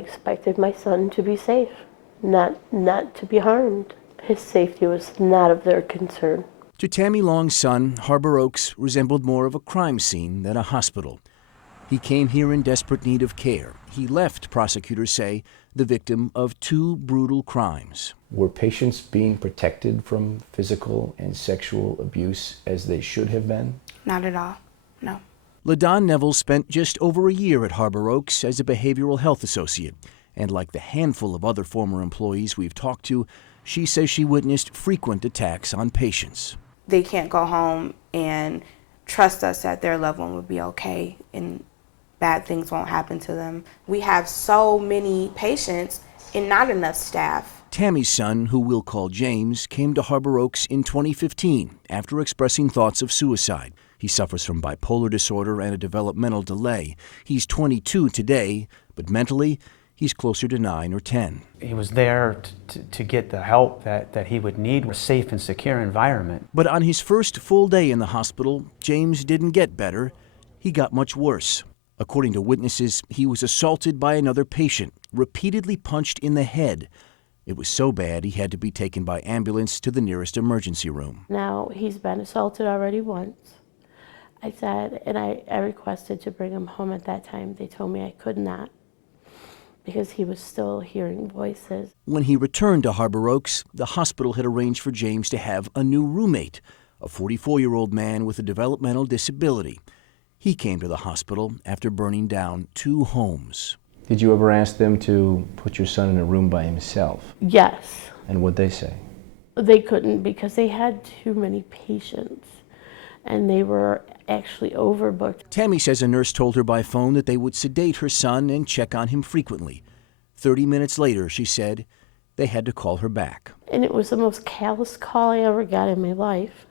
expected my son to be safe, not to be harmed. His safety was not of their concern. To Tammy Longs' son, Harbor Oaks resembled more of a crime scene than a hospital. He came here in desperate need of care. He left, prosecutors say, the victim of 2 brutal crimes. Were patients being protected from physical and sexual abuse as they should have been? Not at all, no. LaDon Nevils spent just over a year at Harbor Oaks as a behavioral health associate. And like the handful of other former employees we've talked to, she says she witnessed frequent attacks on patients. They can't go home and trust us that their loved one will be okay and bad things won't happen to them. We have so many patients and not enough staff. Tammy's son, who we'll call James, came to Harbor Oaks in 2015 after expressing thoughts of suicide. He suffers from bipolar disorder and a developmental delay. He's 22 today, but mentally, he's closer to 9 or 10. He was there to get the help that he would need, a safe and secure environment. But on his first full day in the hospital, James didn't get better. He got much worse. According to witnesses, he was assaulted by another patient, repeatedly punched in the head. It was so bad he had to be taken by ambulance to the nearest emergency room. Now, he's been assaulted already once. I said, and I requested to bring him home at that time. They told me I could not because he was still hearing voices. When he returned to Harbor Oaks, the hospital had arranged for James to have a new roommate, a 44-year-old man with a developmental disability. He came to the hospital after burning down 2 homes. Did you ever ask them to put your son in a room by himself? Yes. And what'd they say? They couldn't because they had too many patients and they were actually overbooked. Tammy says a nurse told her by phone that they would sedate her son and check on him frequently. 30 minutes later, she said, they had to call her back. And it was the most callous call I ever got in my life.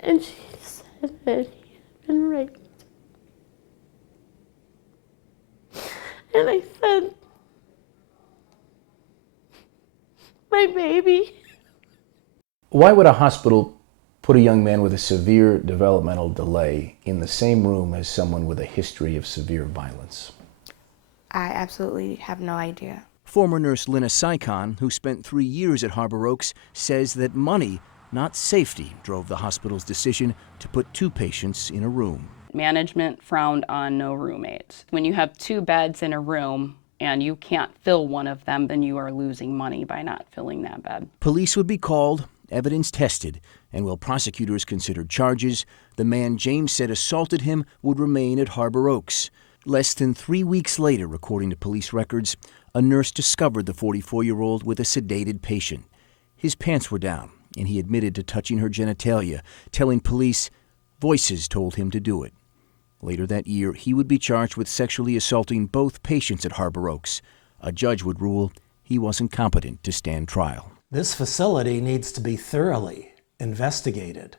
And she said that he had been raped. And I said, my baby. Why would a hospital put a young man with a severe developmental delay in the same room as someone with a history of severe violence? I absolutely have no idea. Former nurse Lynna Sycon, who spent 3 years at Harbor Oaks, says that money, not safety, drove the hospital's decision to put 2 patients in a room. Management frowned on no roommates. When you have 2 beds in a room and you can't fill one of them, then you are losing money by not filling that bed. Police would be called, evidence tested, and while prosecutors considered charges, the man James said assaulted him would remain at Harbor Oaks. Less than 3 weeks later, according to police records, a nurse discovered the 44-year-old with a sedated patient. His pants were down, and he admitted to touching her genitalia, telling police voices told him to do it. Later that year, he would be charged with sexually assaulting both patients at Harbor Oaks. A judge would rule he wasn't competent to stand trial. This facility needs to be thoroughly investigated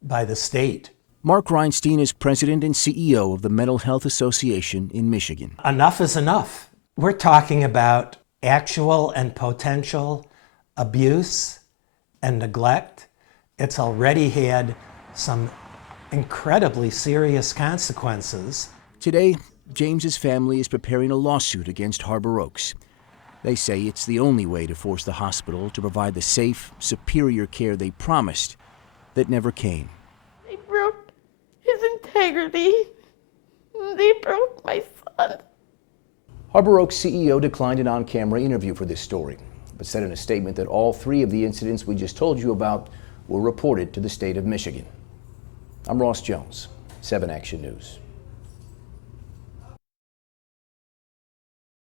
by the state. Mark Reinstein is president and CEO of the Mental Health Association in Michigan. Enough is enough. We're talking about actual and potential abuse and neglect. It's already had some incredibly serious consequences. Today, James's family is preparing a lawsuit against Harbor Oaks. They say it's the only way to force the hospital to provide the safe, superior care they promised that never came. They broke his integrity. They broke my son. Harbor Oaks CEO declined an on-camera interview for this story, but said in a statement that all 3 of the incidents we just told you about were reported to the state of Michigan. I'm Ross Jones, 7 Action News.